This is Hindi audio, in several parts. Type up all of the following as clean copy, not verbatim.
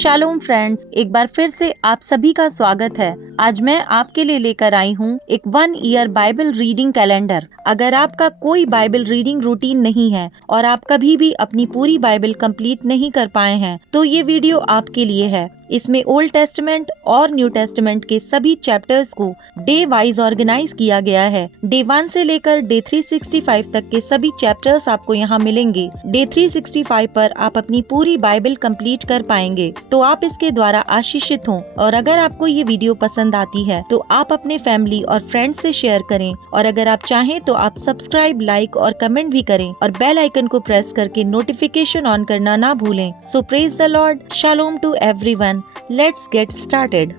शालोम फ्रेंड्स, एक बार फिर से आप सभी का स्वागत है। आज मैं आपके लिए लेकर आई हूँ एक 1 ईयर बाइबल रीडिंग कैलेंडर। अगर आपका कोई बाइबल रीडिंग रूटीन नहीं है और आप कभी भी अपनी पूरी बाइबल कंप्लीट नहीं कर पाए हैं, तो ये वीडियो आपके लिए है। इसमें ओल्ड टेस्टमेंट और न्यू टेस्टमेंट के सभी चैप्टर्स को डे वाइज ऑर्गेनाइज किया गया है। डे 1 से लेकर डे 365 तक के सभी चैप्टर्स आपको यहाँ मिलेंगे। डे 365 पर आप अपनी पूरी बाइबल कंप्लीट कर पाएंगे, तो आप इसके द्वारा आशीषित हों। और अगर आपको ये वीडियो पसंद आती है तो आप अपने फैमिली और फ्रेंड्स से शेयर करें, और अगर आप चाहें तो आप सब्सक्राइब, लाइक और कमेंट भी करें और बेल आइकन को प्रेस करके नोटिफिकेशन ऑन करना ना भूलें। So praise the Lord, shalom to everyone. Let's get started.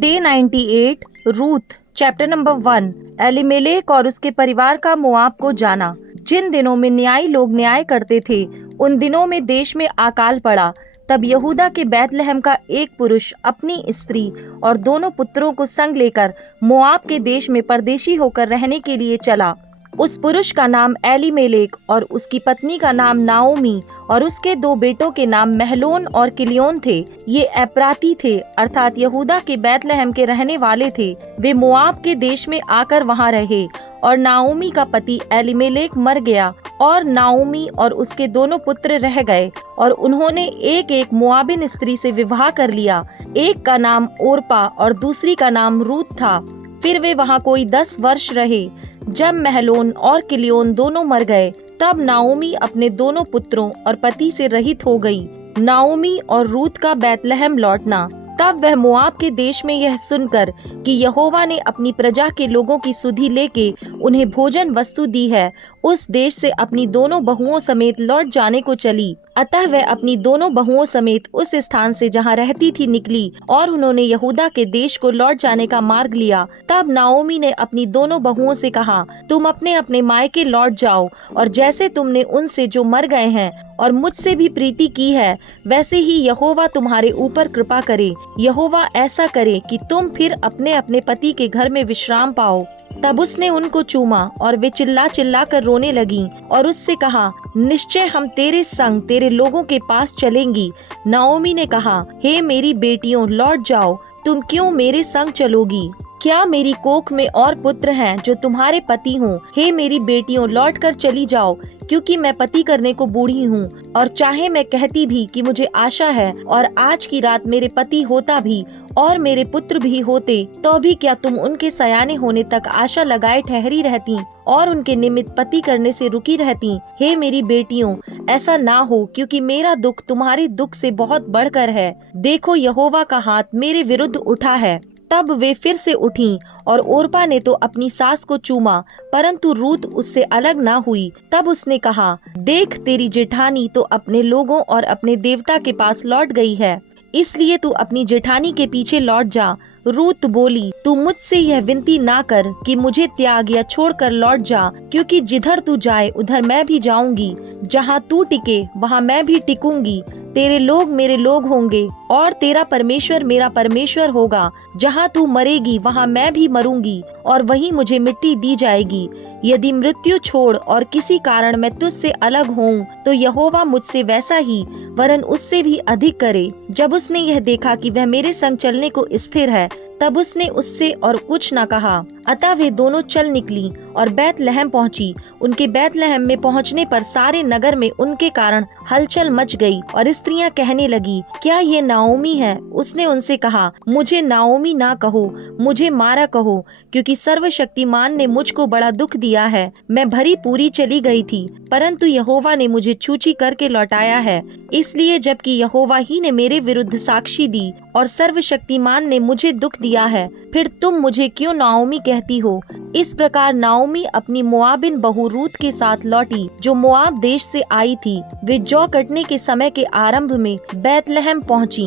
Day 98, Ruth, chapter number 1। एलीमेलेक और उसके परिवार का मोआब को जाना। जिन दिनों में न्यायी लोग न्याय करते थे, उन दिनों में देश में अकाल पड़ा। तब यहूदा के बैतलहम का एक पुरुष अपनी स्त्री और दोनों पुत्रों को संग लेकर मोआब के देश में परदेशी होकर रहने के लिए चला। उस पुरुष का नाम एलीमेलेक और उसकी पत्नी का नाम नाओमी और उसके 2 बेटों के नाम महलोन और किलियोन थे। ये एप्राती थे, अर्थात यहूदा के बैतलहम के रहने वाले थे। वे मोआब के देश में आकर वहां रहे। और नाओमी का पति एलीमेलेक मर गया और नाओमी और उसके दोनों पुत्र रह गए, और उन्होंने एक एक मोआबिन स्त्री से विवाह कर लिया। एक का नाम ओरपा और दूसरी का नाम रूत था। फिर वे वहाँ कोई 10 वर्ष रहे। जब महलोन और किलियोन दोनों मर गए, तब नाओमी अपने दोनों पुत्रों और पति से रहित हो गई। नाओमी और रूत का बैतलहम लौटना। तब वह मोआब के देश में यह सुनकर कि यहोवा ने अपनी प्रजा के लोगों की सुधि लेके उन्हें भोजन वस्तु दी है, उस देश से अपनी दोनों बहुओं समेत लौट जाने को चली। अतः वह अपनी दोनों बहुओं समेत उस स्थान से जहाँ रहती थी निकली, और उन्होंने यहूदा के देश को लौट जाने का मार्ग लिया। तब नाओमी ने अपनी दोनों बहुओं से कहा, तुम अपने अपने मायके लौट जाओ, और जैसे तुमने उनसे जो मर गए हैं और मुझसे भी प्रीति की है, वैसे ही यहोवा तुम्हारे ऊपर कृपा करे। यहोवा ऐसा करे कि तुम फिर अपने अपने पति के घर में विश्राम पाओ। तब उसने उनको चूमा और वे चिल्ला चिल्ला कर रोने लगी और उससे कहा, निश्चय हम तेरे संग तेरे लोगों के पास चलेंगी। नाओमी ने कहा, हे मेरी बेटियों, लौट जाओ। तुम क्यों मेरे संग चलोगी? क्या मेरी कोख में और पुत्र हैं जो तुम्हारे पति हों? हे मेरी बेटियों, लौट कर चली जाओ, क्योंकि मैं पति करने को बूढ़ी हूँ। और चाहे मैं कहती भी कि मुझे आशा है और आज की रात मेरे पति होता भी और मेरे पुत्र भी होते, तो भी क्या तुम उनके सयाने होने तक आशा लगाए ठहरी रहती और उनके निमित्त पति करने से रुकी रहती? हे मेरी बेटियों, ऐसा ना हो, क्योंकि मेरा दुख तुम्हारे दुख से बहुत बढ़कर है। देखो, यहोवा का हाथ मेरे विरुद्ध उठा है। तब वे फिर से उठीं, और ओरपा ने तो अपनी सास को चूमा, परंतु रूत उससे अलग ना हुई। तब उसने कहा, देख, तेरी जेठानी तो अपने लोगों और अपने देवता के पास लौट गई है, इसलिए तू अपनी जेठानी के पीछे लौट जा। रूत बोली, तू मुझसे यह विनती ना कर कि मुझे त्याग या छोड़कर लौट जा, क्योंकि जिधर तू जाए उधर मैं भी जाऊंगी, जहाँ तू टिके वहाँ मैं भी टिकूंगी। तेरे लोग मेरे लोग होंगे और तेरा परमेश्वर मेरा परमेश्वर होगा। जहाँ तू मरेगी वहाँ मैं भी मरूंगी, और वहीं मुझे मिट्टी दी जाएगी। यदि मृत्यु छोड़ और किसी कारण मैं तुझसे अलग होऊं, तो यहोवा मुझसे वैसा ही वरन उससे भी अधिक करे। जब उसने यह देखा कि वह मेरे संग चलने को स्थिर है, तब उसने उससे और कुछ न कहा। अतः वे दोनों चल निकली और बैतलहम पहुंची। उनके बैतलहम में पहुंचने पर सारे नगर में उनके कारण हलचल मच गई, और स्त्रियां कहने लगी, क्या ये नाओमी है? उसने उनसे कहा, मुझे नाओमी ना कहो, मुझे मारा कहो, क्योंकि सर्वशक्तिमान ने मुझको बड़ा दुख दिया है। मैं भरी पूरी चली गई थी, परंतु यहोवा ने मुझे छूछी करके लौटाया है। इसलिए जबकि यहोवा ही ने मेरे विरुद्ध साक्षी दी और सर्वशक्तिमान ने मुझे दुख दिया है, फिर तुम मुझे क्यों नाओमी कहती हो? इस प्रकार नाओमी अपनी मोआबिन बहू रूत के साथ लौटी, जो मोआब देश से आई थी। वे जौ कटने के समय के आरंभ में बैतलहम पहुंची।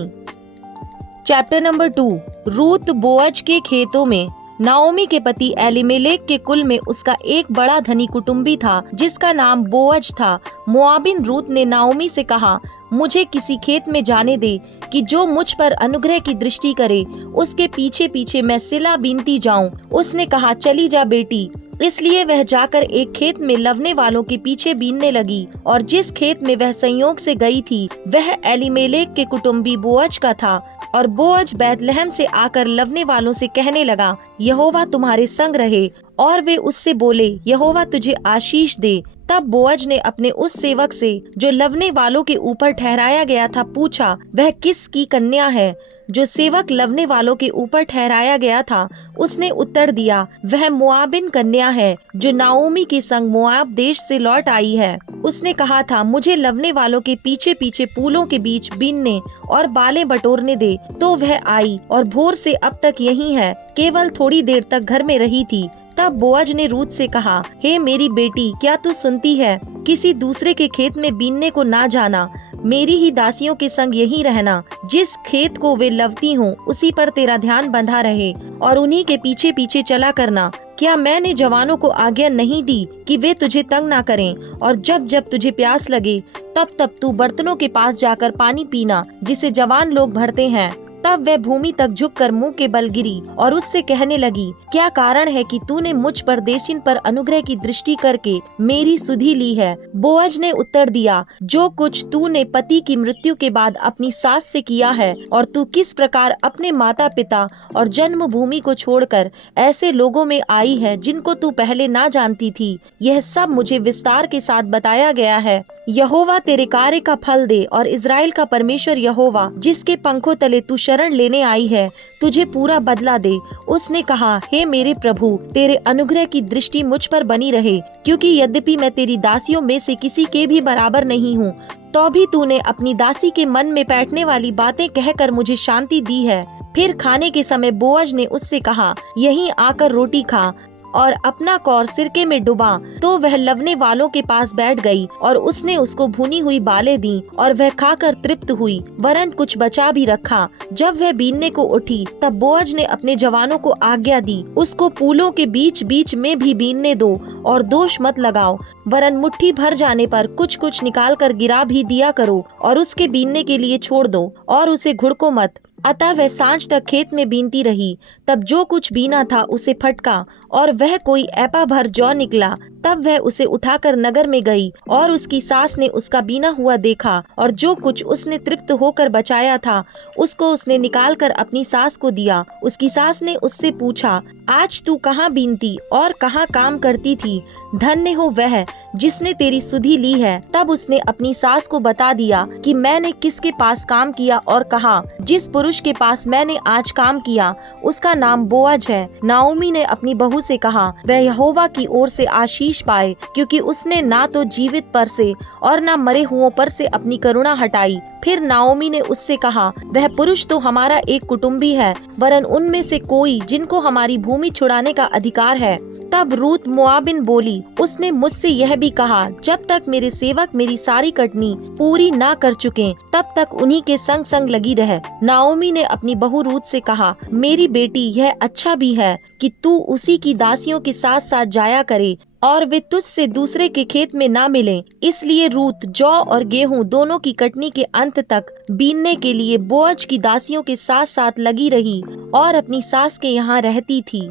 चैप्टर नंबर 2, रूत बोअज के खेतों में। नाओमी के पति एलीमेलेक के कुल में उसका एक बड़ा धनी कुटुंबी था, जिसका नाम बोअज था। मोआबिन रूत ने नाओमी से कहा, मुझे किसी खेत में जाने दे कि जो मुझ पर अनुग्रह की दृष्टि करे, उसके पीछे पीछे मैं सिला बीनती जाऊं। उसने कहा, चली जा बेटी। इसलिए वह जाकर एक खेत में लवने वालों के पीछे बीनने लगी, और जिस खेत में वह संयोग से गई थी वह एलीमेलेक के कुटुंबी बोअज का था। और बोअज बैतलहम से आकर लवने वालों से कहने लगा, यहोवा तुम्हारे संग रहे। और वे उससे बोले, यहोवा तुझे आशीष दे। तब बोअज ने अपने उस सेवक से जो लवने वालों के ऊपर ठहराया गया था पूछा, वह किसकी कन्या है? जो सेवक लवने वालों के ऊपर ठहराया गया था उसने उत्तर दिया, वह मोआबिन कन्या है जो नाओमी के संग मोआब देश से लौट आई है। उसने कहा था, मुझे लवने वालों के पीछे पीछे पूलों के बीच बीनने और बालें बटोरने दे। तो वह आई और भोर से अब तक यहीं है, केवल थोड़ी देर तक घर में रही थी। तब बोअज ने रूत से कहा, हे मेरी बेटी, क्या तू सुनती है? किसी दूसरे के खेत में बीनने को ना जाना, मेरी ही दासियों के संग यहीं रहना। जिस खेत को वे लवती हों उसी पर तेरा ध्यान बंधा रहे और उन्हीं के पीछे पीछे चला करना। क्या मैंने जवानों को आज्ञा नहीं दी कि वे तुझे तंग ना करें? और जब जब तुझे प्यास लगे तब तब तू बर्तनों के पास जाकर पानी पीना जिसे जवान लोग भरते हैं। तब वह भूमि तक झुककर मुंह के बल गिरी और उससे कहने लगी, क्या कारण है कि तूने मुझ परदेशिन पर अनुग्रह की दृष्टि करके मेरी सुधि ली है? बोअज ने उत्तर दिया, जो कुछ तूने पति की मृत्यु के बाद अपनी सास से किया है, और तू किस प्रकार अपने माता पिता और जन्मभूमि को छोड़कर ऐसे लोगों में आई है जिनको तू पहले ना जानती थी, यह सब मुझे विस्तार के साथ बताया गया है। यहोवा तेरे कार्य का फल दे, और इज़राइल का परमेश्वर यहोवा जिसके पंखों तले तू शरण लेने आई है तुझे पूरा बदला दे। उसने कहा, हे मेरे प्रभु, तेरे अनुग्रह की दृष्टि मुझ पर बनी रहे, क्योंकि यद्यपि मैं तेरी दासियों में से किसी के भी बराबर नहीं हूँ, तो भी तूने अपनी दासी के मन में बैठने वाली बातें कहकर मुझे शांति दी है। फिर खाने के समय बोअज ने उससे कहा, यहीं आकर रोटी खा और अपना कौर सिरके में डुबा। तो वह लवने वालों के पास बैठ गई और उसने उसको भुनी हुई बालें दी और वह खाकर तृप्त हुई, वरन कुछ बचा भी रखा। जब वह बीनने को उठी तब बोअज ने अपने जवानों को आज्ञा दी, उसको पूलों के बीच बीच में भी बीनने दो और दोष मत लगाओ, वरन मुट्ठी भर जाने पर कुछ कुछ निकाल कर गिरा भी दिया करो और उसके बीनने के लिए छोड़ दो और उसे घुड़को मत। अतः वह सांझ तक खेत में बीनती रही। तब जो कुछ बीना था उसे फटका और वह कोई एपा भर जौ निकला। तब वह उसे उठाकर नगर में गई और उसकी सास ने उसका बीना हुआ देखा, और जो कुछ उसने तृप्त होकर बचाया था उसको उसने निकाल कर अपनी सास को दिया। उसकी सास ने उससे पूछा, आज तू कहाँ बीनती और कहाँ काम करती थी? धन्य हो वह जिसने तेरी सुधि ली है। तब उसने अपनी सास को बता दिया कि मैंने किसके पास काम किया, और कहा, जिस पुरुष के पास मैंने आज काम किया उसका नाम बोअज है। नाओमी ने अपनी बहू से कहा, वह यहोवा की ओर से आशीष पाए, क्योंकि उसने ना तो जीवित पर से और ना मरे हुओं पर से अपनी करुणा हटाई। फिर नाओमी ने उससे कहा, वह पुरुष तो हमारा एक कुटुंबी है, वरन उनमें से कोई जिनको हमारी भूमि छुड़ाने का अधिकार है। तब रूत मोआबिन बोली, उसने मुझसे यह भी कहा, जब तक मेरे सेवक मेरी सारी कटनी पूरी ना कर चुके तब तक उन्हीं के संग संग लगी रह। नाओमी ने अपनी बहू रूत से कहा, मेरी बेटी, यह अच्छा भी है कि तू उसी की दासियों के साथ साथ जाया करे और वे तुझसे दूसरे के खेत में ना मिलें। इसलिए रूत जौ और गेहूं दोनों की कटनी के अंत तक बीनने के लिए बोअज की दासियों के साथ साथ लगी रही और अपनी सास के यहाँ रहती थी।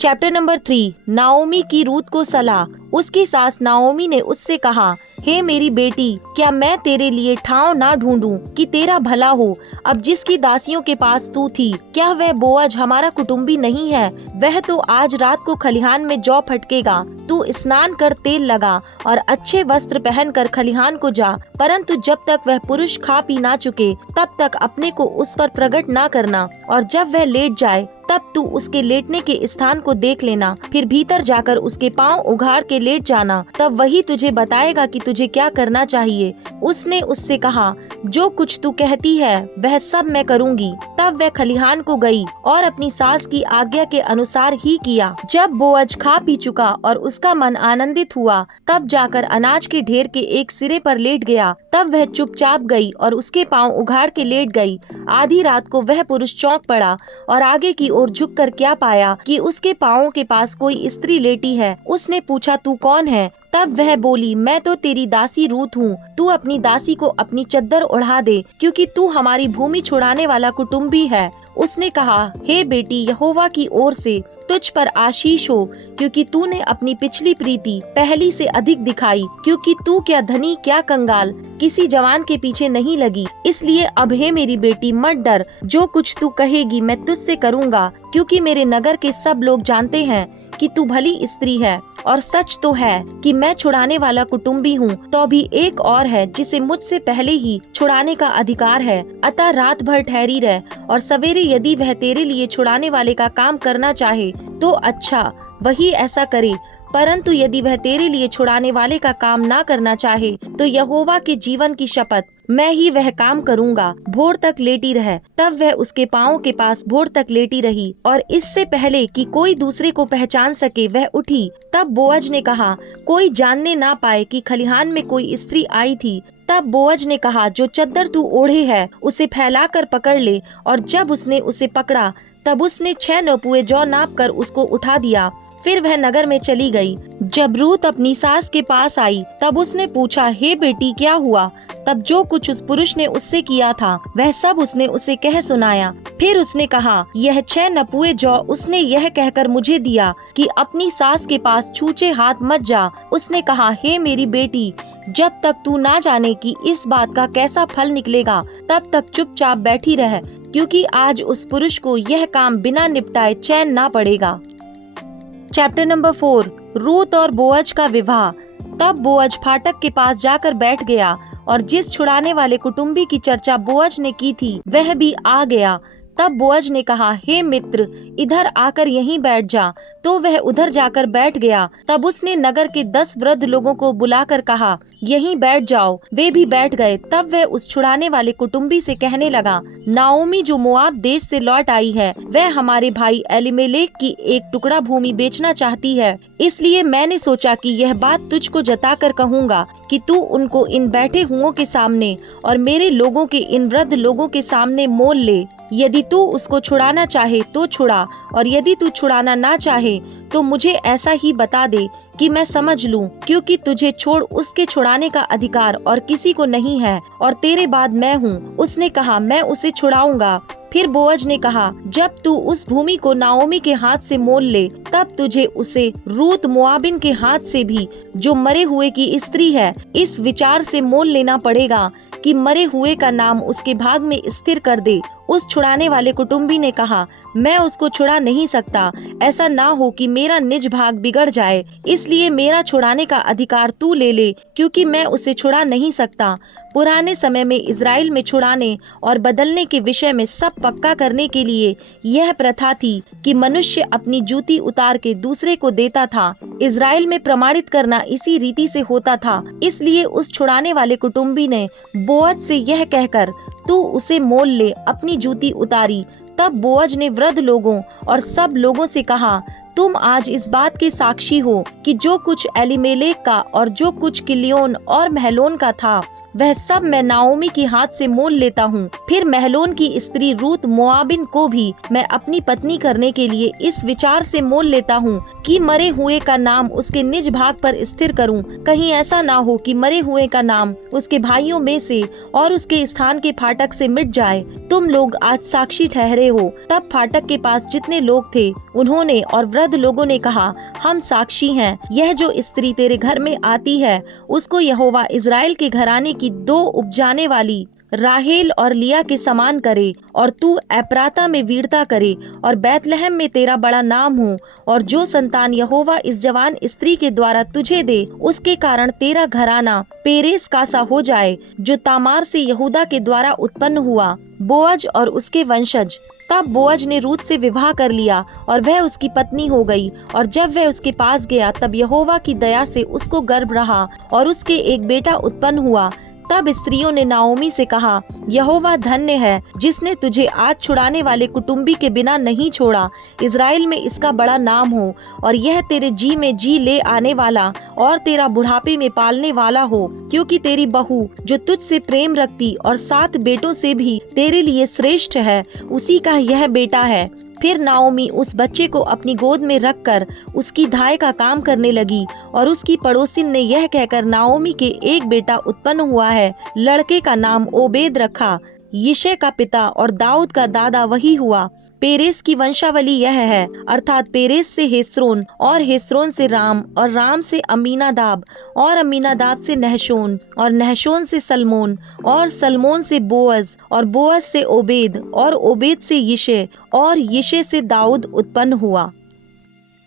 चैप्टर नंबर 3, नाओमी की रूत को सलाह। उसकी सास नाओमी ने उससे कहा, हे मेरी बेटी, क्या मैं तेरे लिए ठाव ना ढूंढूं कि तेरा भला हो? अब जिसकी दासियों के पास तू थी, क्या वह बोअज हमारा कुटुंबी नहीं है? वह तो आज रात को खलिहान में जौ फटकेगा। तू स्नान कर तेल लगा और अच्छे वस्त्र पहन कर खलिहान को जा, परंतु जब तक वह पुरुष खा पी ना चुके तब तक अपने को उस पर प्रकट ना करना, और जब वह लेट जाए तब तू उसके लेटने के स्थान को देख लेना। फिर भीतर जाकर उसके पांव उघाड़ के लेट जाना, तब वही तुझे बताएगा कि तुझे क्या करना चाहिए। उसने उससे कहा, जो कुछ तू कहती है वह सब मैं करूँगी। तब वह खलिहान को गई और अपनी सास की आज्ञा के अनुसार ही किया। जब बोअज खा पी चुका और उसका मन आनंदित हुआ, तब जाकर अनाज के ढेर के एक सिरे पर लेट गया। तब वह चुपचाप गई और उसके पांव उघाड़ के लेट गई। आधी रात को वह पुरुष चौंक पड़ा और आगे की ओर झुककर क्या पाया कि उसके पांवों के पास कोई स्त्री लेटी है। उसने पूछा, तू कौन है? तब वह बोली, मैं तो तेरी दासी रूत हूँ। तू अपनी दासी को अपनी चद्दर ओढ़ा दे, क्योंकि तू हमारी भूमि छुड़ाने वाला कुटुंबी है। उसने कहा, हे बेटी, यहोवा की ओर से तुझ पर आशीष हो, क्योंकि तूने अपनी पिछली प्रीति पहली से अधिक दिखाई। क्योंकि तू क्या धनी क्या कंगाल किसी जवान के पीछे नहीं लगी। इसलिए अब हे मेरी बेटी मत डर, जो कुछ तू कहेगी मैं तुझसे करूँगा। क्योंकि मेरे नगर के सब लोग जानते हैं कि तू भली स्त्री है। और सच तो है कि मैं छुड़ाने वाला कुटुम्बी हूँ, तो भी एक और है जिसे मुझसे पहले ही छुड़ाने का अधिकार है। अतः रात भर ठहरी रह, और सवेरे यदि वह तेरे लिए छुड़ाने वाले का काम करना चाहे तो अच्छा, वही ऐसा करे। परंतु यदि वह तेरे लिए छुड़ाने वाले का काम ना करना चाहे तो यहोवा के जीवन की शपथ, मैं ही वह काम करूँगा। भोर तक लेटी रह। तब वह उसके पाँव के पास भोर तक लेटी रही, और इससे पहले कि कोई दूसरे को पहचान सके वह उठी। तब बोअज ने कहा, कोई जानने ना पाए कि खलिहान में कोई स्त्री आई थी। तब बोअज ने कहा, जो चद्दर तू ओढ़े है उसे फैलाकर पकड़ ले। और जब उसने उसे पकड़ा तब उसने 6 नपुए जौ नाप कर उसको उठा दिया। फिर वह नगर में चली गई। जब रूत अपनी सास के पास आई तब उसने पूछा, हे बेटी क्या हुआ? तब जो कुछ उस पुरुष ने उससे किया था वह सब उसने उसे कह सुनाया। फिर उसने कहा, यह 6 नपुए जौ उसने यह कहकर मुझे दिया कि अपनी सास के पास छूछे हाथ मत जा। उसने कहा, हे मेरी बेटी, जब तक तू ना जाने कि इस बात का कैसा फल निकलेगा तब तक चुपचाप बैठी रह, क्योंकि आज उस पुरुष को यह काम बिना निपटाए चैन ना पड़ेगा। चैप्टर नंबर 4, रूत और बोअज का विवाह। तब बोअज फाटक के पास जाकर बैठ गया, और जिस छुड़ाने वाले कुटुम्बी की चर्चा बोअज ने की थी वह भी आ गया। तब बोअज ने कहा, हे मित्र, इधर आकर यहीं बैठ जा। तो वह उधर जाकर बैठ गया। तब उसने नगर के 10 वृद्ध लोगों को बुलाकर कहा, यहीं बैठ जाओ। वे भी बैठ गए। तब वह उस छुड़ाने वाले कुटुम्बी से कहने लगा, नाओमी जो मोआब देश से लौट आई है, वह हमारे भाई एलीमेलेक की एक टुकड़ा भूमि बेचना चाहती है। इसलिए मैंने सोचा कि यह बात तुझको जताकर कहूँगा कि तू उनको इन बैठे हुओं के सामने और मेरे लोगों के इन वृद्ध लोगों के सामने मोल ले। यदि तू उसको छुड़ाना चाहे तो छुड़ा, और यदि तू छुड़ाना ना चाहे तो मुझे ऐसा ही बता दे कि मैं समझ लूं, क्योंकि तुझे छोड़ उसके छुड़ाने का अधिकार और किसी को नहीं है, और तेरे बाद मैं हूँ। उसने कहा, मैं उसे छुड़ाऊंगा। फिर बोअज ने कहा, जब तू उस भूमि को नाओमी के हाथ से मोल ले, तब तुझे उसे रूत मोआबिन के हाथ से भी, जो मरे हुए की स्त्री है, इस विचार से मोल लेना पड़ेगा कि मरे हुए का नाम उसके भाग में स्थिर कर दे। उस छुड़ाने वाले कुटुम्बी ने कहा, मैं उसको छुड़ा नहीं सकता, ऐसा ना हो कि मेरा निज भाग बिगड़ जाए। इसलिए मेरा छुड़ाने का अधिकार तू ले ले, क्योंकि मैं उसे छुड़ा नहीं सकता। पुराने समय में इज़राइल में छुड़ाने और बदलने के विषय में सब पक्का करने के लिए यह प्रथा थी कि मनुष्य अपनी जूती उतार के दूसरे को देता था। इज़राइल में प्रमाणित करना इसी रीति से होता था। इसलिए उस छुड़ाने वाले कुटुम्बी ने बोअज से यह कहकर, तू उसे मोल ले, अपनी जूती उतारी। तब बोअज ने वृद्ध लोगों और सब लोगों से कहा, तुम आज इस बात के साक्षी हो कि जो कुछ एलीमेलेक का और जो कुछ किलियोन और महलोन का था वह सब मैं नाओमी की हाथ से मोल लेता हूँ। फिर महलोन की स्त्री रूत मोआबिन को भी मैं अपनी पत्नी करने के लिए इस विचार से मोल लेता हूँ कि मरे हुए का नाम उसके निज भाग पर स्थिर करूँ। कहीं ऐसा ना हो कि मरे हुए का नाम उसके भाइयों में से और उसके स्थान के फाटक से मिट जाए। तुम लोग आज साक्षी ठहरे हो। तब फाटक के पास जितने लोग थे उन्होंने और वृद्ध लोगों ने कहा, हम साक्षी हैं। यह जो स्त्री तेरे घर में आती है उसको यहोवा इज़राइल के घराने की 2 उपजाने वाली राहेल और लिया के समान करे, और तू एप्राता में वीरता करे, और बैतलहम में तेरा बड़ा नाम हो, और जो संतान यहोवा इस जवान स्त्री के द्वारा तुझे दे उसके कारण तेरा घराना पेरेस का सा हो जाए, जो तामार से यहूदा के द्वारा उत्पन्न हुआ। बोअज और उसके वंशज। तब बोअज ने रूत से विवाह कर लिया और वह उसकी पत्नी हो गई। और जब वह उसके पास गया तब यहोवा की दया से उसको गर्भ रहा और उसके एक बेटा उत्पन्न हुआ। तब स्त्रियों ने नाओमी से कहा, यहोवा धन्य है जिसने तुझे आज छुड़ाने वाले कुटुम्बी के बिना नहीं छोड़ा। इज़राइल में इसका बड़ा नाम हो, और यह तेरे जी में जी ले आने वाला और तेरा बुढ़ापे में पालने वाला हो, क्योंकि तेरी बहू जो तुझसे प्रेम रखती और 7 बेटों से भी तेरे लिए श्रेष्ठ है, उसी का यह बेटा है। फिर नाओमी उस बच्चे को अपनी गोद में रखकर उसकी धाय का काम करने लगी, और उसकी पड़ोसिन ने यह कहकर नाओमी के एक बेटा उत्पन्न हुआ है, लड़के का नाम ओबेद रखा। यिशै का पिता और दाऊद का दादा वही हुआ। पेरेस की वंशावली यह है, अर्थात पेरेस से हेस्रोन और हेस्रोन से राम और राम से अमीनादाब और अमीनादाब से नहशोन और नहशोन से सलमोन और सलमोन से बोअज और बोअज से ओबेद और ओबेद से यिशे और यिशे से दाऊद उत्पन्न हुआ।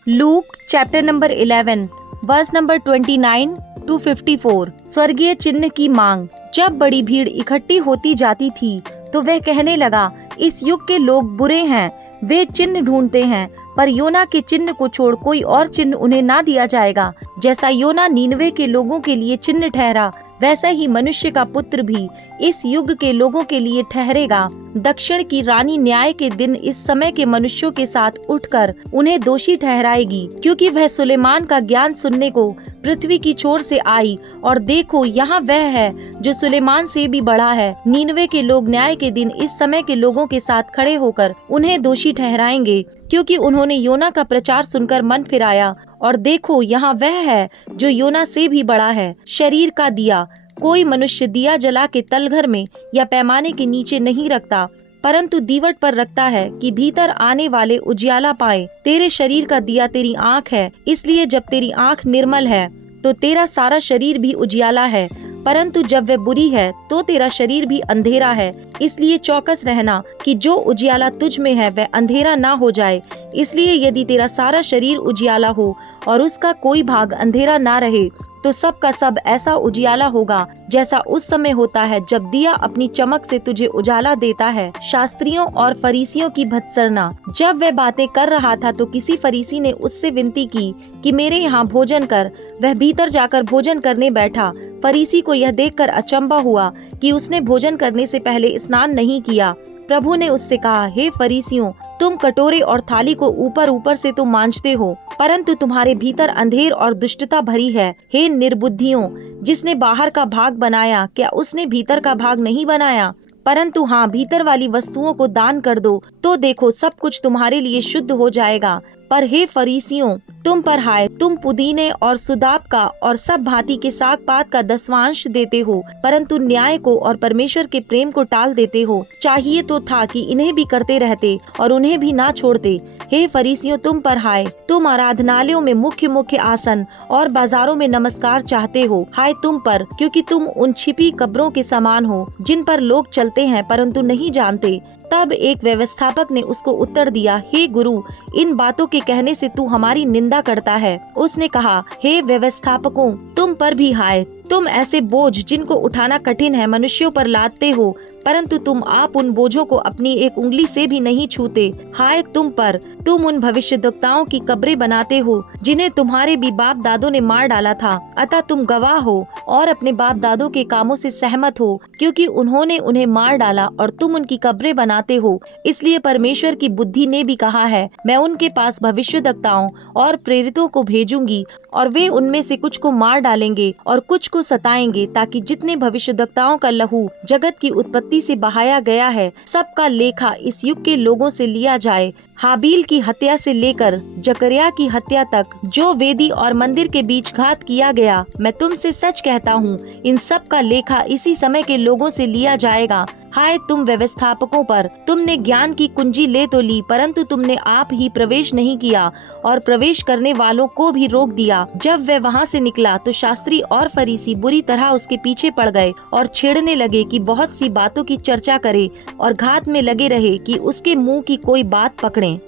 Luke chapter number 11 verse number 29 to 54। स्वर्गीय चिन्ह की मांग। जब बड़ी भीड़ इकट्ठी होती जाती थी तो वह कहने लगा, इस युग के लोग बुरे हैं, वे चिन्ह ढूंढते हैं, पर योना के चिन्ह को छोड़ कोई और चिन्ह उन्हें ना दिया जाएगा। जैसा योना नीनवे के लोगों के लिए चिन्ह ठहरा, वैसा ही मनुष्य का पुत्र भी इस युग के लोगों के लिए ठहरेगा। दक्षिण की रानी न्याय के दिन इस समय के मनुष्यों के साथ उठकर उन्हें दोषी ठहराएगी, क्योंकि वह सुलेमान का ज्ञान सुनने को पृथ्वी की छोर से आई, और देखो यहाँ वह है जो सुलेमान से भी बड़ा है। नीनवे के लोग न्याय के दिन इस समय के लोगों के साथ खड़े होकर उन्हें दोषी ठहराएंगे, क्योंकि उन्होंने योना का प्रचार सुनकर मन फिराया, और देखो यहाँ वह है जो योना से भी बड़ा है। शरीर का दिया। कोई मनुष्य दिया जला के तलघर में या पैमाने के नीचे नहीं रखता, परंतु दीवट पर रखता है कि भीतर आने वाले उजियाला पाए। तेरे शरीर का दिया तेरी आँख है, इसलिए जब तेरी आँख निर्मल है तो तेरा सारा शरीर भी उजियाला है, परंतु जब वह बुरी है तो तेरा शरीर भी अंधेरा है। इसलिए चौकस रहना कि जो उजियाला तुझ में है वह अंधेरा ना हो जाए। इसलिए यदि तेरा सारा शरीर उजियाला हो और उसका कोई भाग अंधेरा ना रहे, तो सब का सब ऐसा उजियाला होगा जैसा उस समय होता है जब दिया अपनी चमक से तुझे उजाला देता है। शास्त्रियों और फरीसियों की भत्सरना। जब वह बातें कर रहा था तो किसी फरीसी ने उससे विनती की कि मेरे यहाँ भोजन कर। वह भीतर जाकर भोजन करने बैठा। फरीसी को यह देखकर अचंभा हुआ कि उसने भोजन करने से पहले स्नान नहीं किया। प्रभु ने उससे कहा, हे फरीसियों, तुम कटोरे और थाली को ऊपर ऊपर से तो मांजते हो, परंतु तुम्हारे भीतर अंधेर और दुष्टता भरी है। हे निर्बुद्धियों, जिसने बाहर का भाग बनाया, क्या उसने भीतर का भाग नहीं बनाया? परंतु हाँ, भीतर वाली वस्तुओं को दान कर दो, तो देखो सब कुछ तुम्हारे लिए शुद्ध हो जाएगा। पर हे फरीसियों, तुम पर हाय, तुम पुदीने और सुदाब का और सब भांति के साग पात का दसवांश देते हो, परंतु न्याय को और परमेश्वर के प्रेम को टाल देते हो। चाहिए तो था कि इन्हें भी करते रहते और उन्हें भी ना छोड़ते। हे फरीसियों, तुम पर हाय, तुम आराधनालयों में मुख्य मुख्य आसन और बाजारों में नमस्कार चाहते हो। हाय तुम पर, क्योंकि तुम उन छिपी कब्रों के समान हो जिन पर लोग चलते हैं परंतु नहीं जानते। तब एक व्यवस्थापक ने उसको उत्तर दिया, हे गुरु, इन बातों के कहने से तू हमारी निंदा करता है। उसने कहा, हे व्यवस्थापकों, तुम पर भी हाय, तुम ऐसे बोझ जिनको उठाना कठिन है मनुष्यों पर लादते हो, परंतु तुम आप उन बोझों को अपनी एक उंगली से भी नहीं छूते। हाय तुम पर, तुम उन भविष्यद्वक्ताओं की कब्रें बनाते हो जिन्हें तुम्हारे भी बाप दादों ने मार डाला था। अतः तुम गवाह हो और अपने बाप दादों के कामों से सहमत हो, क्योंकि उन्होंने उन्हें मार डाला और तुम उनकी कब्रें बनाते हो। इसलिए परमेश्वर की बुद्धि ने भी कहा है, मैं उनके पास भविष्यद्वक्ताओं और प्रेरितों को भेजूंगी, और वे उनमें से कुछ को मार डालेंगे और कुछ को सताएंगे, ताकि जितने भविष्यद्वक्ताओं का लहू जगत की उत्पत्ति से बहाया गया है, सबका लेखा इस युग के लोगों से लिया जाए। हाबील की हत्या से लेकर जकरिया की हत्या तक जो वेदी और मंदिर के बीच घात किया गया, मैं तुमसे सच कहता हूँ, इन सब का लेखा इसी समय के लोगों से लिया जाएगा। हाय तुम व्यवस्थापकों पर, तुमने ज्ञान की कुंजी ले तो ली, परंतु तुमने आप ही प्रवेश नहीं किया और प्रवेश करने वालों को भी रोक दिया। जब वह वहाँ से निकला तो शास्त्री और फरीसी बुरी तरह उसके पीछे पड़ गए और छेड़ने लगे कि बहुत सी बातों की चर्चा करे और घात में लगे रहे कि उसके मुंह की कोई बात पकड़ें।